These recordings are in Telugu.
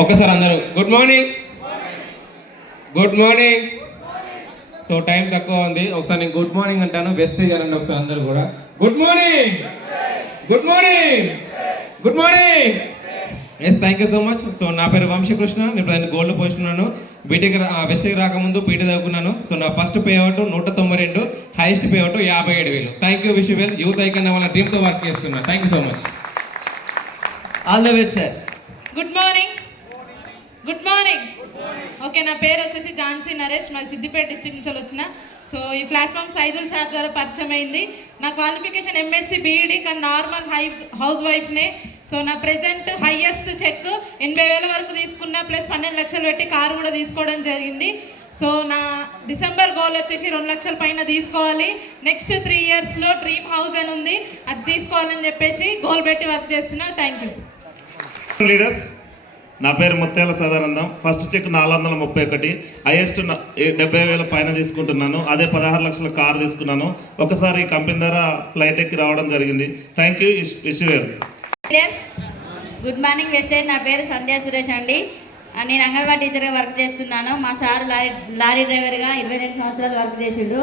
ఒక్కసారి అందరూ good morning, good morning. So time తక్కువ ఉంది, ఒకసారి నేను గుడ్ మార్నింగ్ అంటాను, వెస్టేజ్ అనండి ఒకసారి అందరూ కూడా. Good morning, good morning, good morning. Yes, thank you so much. So నా పేరు వంశీకృష్ణ, నేను ప్రజెంట్ గోల్డ్ పొజిషన్లో బీటెక్ వెస్టేజ్ రాకముందు బీటెక్ చదువుకున్నాను. సో నా first payout 192, highest payout 57,000. Thank you, wish well. Youth icon వాళ్ళ టీమ్తో వర్క్ చేస్తున్నా. Thank you so much. All the best sir. Good morning, good morning. Okay, నా పేరు వచ్చేసి ఝాన్సీ నరేష్, మా సిద్దిపేట డిస్ట్రిక్ట్ నుంచి వచ్చిన. సో ఈ ప్లాట్ఫామ్ సైజుల్ సార్ ద్వారా పరిచయం అయింది. నా క్వాలిఫికేషన్ ఎంఎస్సి బీఈడి, కానీ నార్మల్ హౌస్ వైఫ్నే. సో నా ప్రెజెంట్ హైయెస్ట్ చెక్ 80,000 వరకు తీసుకున్నా, ప్లస్ 12 లక్షలు పెట్టి కారు కూడా తీసుకోవడం జరిగింది. సో నా డిసెంబర్ గోల్ వచ్చేసి 2 లక్షల పైన తీసుకోవాలి. నెక్స్ట్ 3 ఇయర్స్లో డ్రీమ్ హౌస్ అని ఉంది, అది తీసుకోవాలని చెప్పేసి గోల్ పెట్టి వర్క్ చేస్తున్నా. Thank you. లీడర్స్, నా పేరు ముత్యాల సదానందం. ఫస్ట్ చెక్ 431, హైయెస్ట్ 70,000 పైన తీసుకుంటున్నాను. అదే 16 లక్షల కారు తీసుకున్నాను. ఒకసారి కంపెనీ ద్వారా ఫ్లైట్ ఎక్కి రావడం జరిగింది. Thank you, wish well. Good morning Vestige. నా పేరు సంధ్యా సురేష్ అండి. నేను అంగన్వాడీ టీచర్గా వర్క్ చేస్తున్నాను. మా సార్ లారీ డ్రైవర్గా 22 సంవత్సరాలు వర్క్ చేసిండు.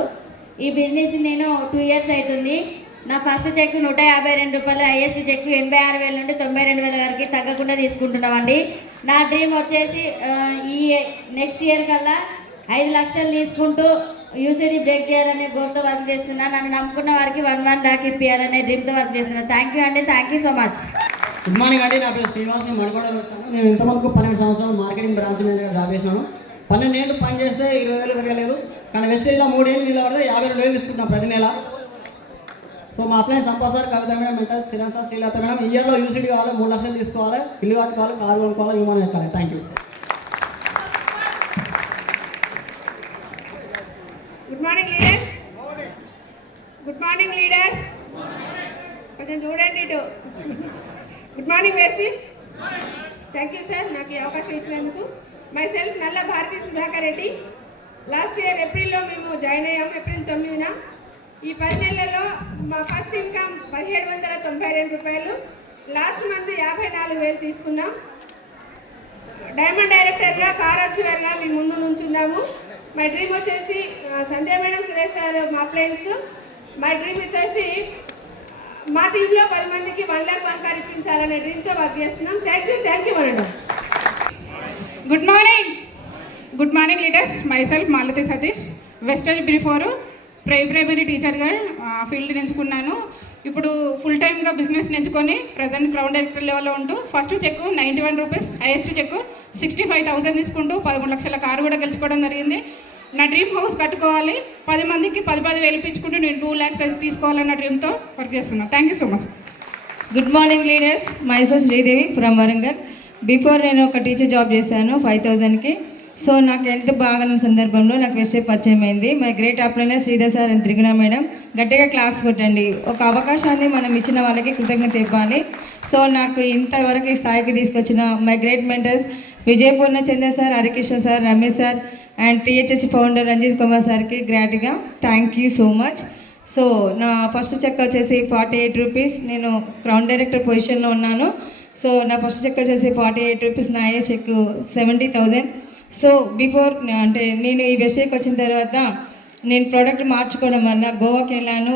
ఈ బిజినెస్ నేను 2 ఇయర్స్ అవుతుంది. నా ఫస్ట్ చెక్ 152 రూపాయలు, హైయెస్ట్ చెక్ 86,000 నుండి 92,000 వరకు తగ్గకుండా తీసుకుంటున్నామండి. నా డ్రీమ్ వచ్చేసి ఈ నెక్స్ట్ ఇయర్ కల్లా 5 లక్షలు తీసుకుంటూ యూసీడీ బ్రేక్ చేయాలనే గోల్తో వర్క్ చేస్తున్నా. నన్ను నమ్ముకున్న వారికి 1 లాక్ ఇప్పించాలనే డ్రీమ్తో వర్క్ చేస్తున్నా. థ్యాంక్ యూ అండి, thank you so much. Good morning అండి. నా పేరు శ్రీనివాస్, నేను మణికొండలో వచ్చాను. నేను ఇంతవరకు 12 సంవత్సరాలు మార్కెటింగ్ బ్రాంచ్ మీద జాబ్ చేశాను. 12 ఏళ్ళు పని చేస్తే 20,000 పెరగలేదు, కానీ వెస్టేజ్లో 3 ఏళ్ళు నిలబడితే 52,000 తీసుకుంటున్నాం ప్రతి నెల. సో మా అప్లైన్ సంపా సార్, కవిత మేడం, మెంటర్ చిరణ్ సార్, శ్రీలత మేడం, ఇయర్లో యూసీడీ కావాలి, 3 లక్షలు తీసుకోవాలి, ఇల్లు కట్టుకోవాలి, కారు కొనుక్కోవాలి, విమానం ఎక్కాలి. Thank you. Good morning leaders, good morning leaders, కొంచెం చూడండి ఇటు. గుడ్ మార్నింగ్ వేస్టీస్. థ్యాంక్ యూ సార్ నాకు ఈ అవకాశం ఇచ్చినందుకు. Myself Nalla Bharathi Sudhakar Reddy. Last year ఏప్రిల్లో మేము జాయిన్ అయ్యాము, ఏప్రిల్ 9న. ఈ 10 నెలల్లో మా ఫస్ట్ ఇన్కమ్ 1,792 రూపాయలు. లాస్ట్ మంత్ 54,000 తీసుకున్నాం. డైమండ్ డైరెక్టర్గా, కార్ అచీవర్గా మీ ముందు నుంచున్నాము. మై డ్రీమ్ వచ్చేసి సంధ్యా మేడం, సురేష్ సార్ మా అప్లయన్స్. మై డ్రీమ్ వచ్చేసి మా టీంలో 10 మందికి 1 లాక్ బంకారు ఇప్పించాలనే డ్రీమ్తో వర్క్ చేస్తున్నాం. Thank you madam. Good morning, good morning leaders. My self Malathi Satish, వెస్టేజ్ బిఫోర్ ప్రైమరీ టీచర్గా ఫీల్డ్ ఎంచుకున్నాను. ఇప్పుడు ఫుల్ టైమ్గా బిజినెస్ నేర్చుకొని ప్రజెంట్ గ్రౌండ్ డైరెక్టర్ లెవెల్లో ఉంటూ first cheque 91 rupees, highest cheque 65,000 తీసుకుంటూ 13 లక్షల కారు కూడా గెలుచుకోవడం జరిగింది. నా డ్రీమ్ హౌస్ కట్టుకోవాలి, 10 మందికి 10,000 ఇప్పించుకుంటూ నేను 2 lakhs తీసుకోవాలన్న డ్రీమ్తో వర్క్ చేస్తున్నాను. Thank you so much. Good morning leaders. Myself Sridevi from Warangal. Before నేను ఒక టీచర్ జాబ్ చేశాను 5,000కి. సో నాకు హెల్త్ బాగాన్న సందర్భంలో నాకు వెస్టేజ్ పరిచయం అయింది. My great upliner Sridhar sir and Triguna madam. గట్టిగా క్లాప్స్ కొట్టండి. ఒక అవకాశాన్ని మనం ఇచ్చిన వాళ్ళకి కృతజ్ఞత ఇవ్వాలి. సో నాకు ఇంతవరకు ఈ స్థాయికి తీసుకొచ్చిన my great mentors Vijayapurna Chandra sir, Harikrishna sir, Ramesh sir and THH founder Ranjith Kumar సార్కి గ్రాట్గా thank you so much. So నా ఫస్ట్ చెక్ వచ్చేసి 48 రూపీస్. నేను గ్రౌండ్ డైరెక్టర్ పొజిషన్లో ఉన్నాను. సో నా ఫస్ట్ చెక్ వచ్చేసి 48 రూపీస్, నా హైయెస్ట్ చెక్ 70,000. సో బిఫోర్ అంటే నేను ఈ వెస్టేజ్కి వచ్చిన తర్వాత నేను ప్రోడక్ట్ మార్చుకోవడం వల్ల గోవాకి వెళ్ళాను.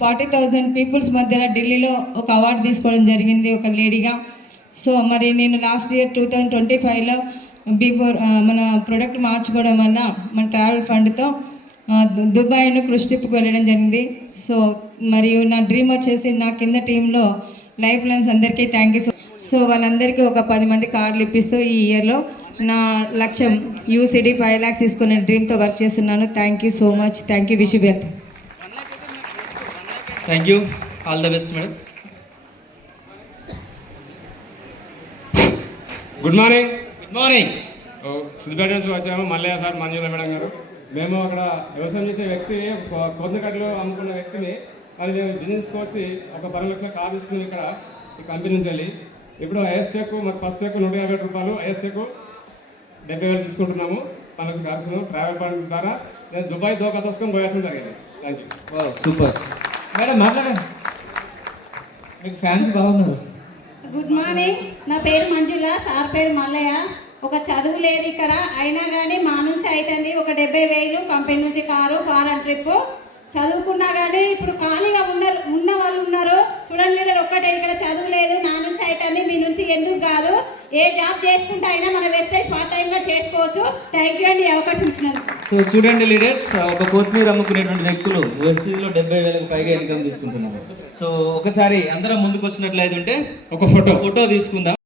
40,000 పీపుల్స్ మధ్యలో ఢిల్లీలో ఒక అవార్డు తీసుకోవడం జరిగింది ఒక లేడీగా. సో మరి నేను లాస్ట్ ఇయర్ 2025లో బిఫోర్ మన ప్రోడక్ట్ మార్చుకోవడం వల్ల మన ట్రావెల్ ఫండ్తో దుబాయ్ను క్రూజ్ ట్రిప్కి వెళ్ళడం జరిగింది. సో మరియు నా డ్రీమ్ వచ్చేసి నా కింద టీంలో లైఫ్ లైన్స్ అందరికీ థ్యాంక్ యూ. సో వాళ్ళందరికీ ఒక 10 మంది కార్లు ఇప్పిస్తూ ఈ ఇయర్లో నా లక్ష్యం యూసీడీ 5 lakhs తీసుకునే డ్రీమ్తో వర్క్ చేస్తున్నాను. Thank you so much. Thank you, wish you well. Thank you, all the best madam. Good morning. Good morning. Siddipet నుంచి వచ్చాము. మల్లయ్య సార్, మంజుల మేడం గారు. మేము అక్కడ వ్యవసాయం చేసే వ్యక్తి, కొద్దికట్లు అమ్ముకున్న వ్యక్తిని. అది మేము బిజినెస్కి వచ్చి ఒక 10 లక్షల కార్ తీసుకుని ఇక్కడ ఈ కంపెనీ నుంచి వెళ్ళి ఇప్పుడు హైయెస్ట్ చెక్ మాకు ఫస్ట్ చెక్ 150 రూపాయలు, హైయెస్ట్ చెక్ 70,000 తీసుకుంటున్నాము. 10 లక్షలు కాల్చున్నాము. ట్రావెల్ ఫండ్ ద్వారా నేను దుబాయ్ దోకా దోసుకొని పోయాల్సిన జరిగింది. Thank you. సూపర్ మేడం, మాట్లాడండి. మీకు ఫ్యాన్స్ బాగున్నారు. గుడ్ మార్నింగ్, నా పేరు మంజుల, సార్ పేరు మల్లయ్య. ఒక చదువు లేదు ఇక్కడ, అయినా కానీ మా నుంచి అవుతుంది ఒక 70,000 కంపెనీ నుంచి కారు ఫారెన్ ట్రిప్. చదువుకున్నా కానీ ఇప్పుడు ఖాళీగా ఉన్న వాళ్ళు ఉన్నారు. చూడండి లీడర్, ఒక్కటే ఇక్కడ చదువు లేదు, నా నుంచి అవుతుంది, మీ నుంచి ఎందుకు కాదు. ఏ జాబ్ చేసుకుంటే అయినా మన వెస్టేజ్ పార్ట్ టైంగా చేసుకోవచ్చు. థ్యాంక్ యూ అండి, ఈ అవకాశం ఇచ్చినందుకు. సో చూడండి లీడర్స్, ఒక కొత్తిమీర అమ్ముకునేటువంటి వ్యక్తులు వెస్టీజ్లో 70,000 పైగా ఇన్కమ్ తీసుకుంటున్నారు. సో ఒకసారి అందరం ముందుకు వచ్చినట్లయితే ఒక ఫోటో తీసుకుందాం.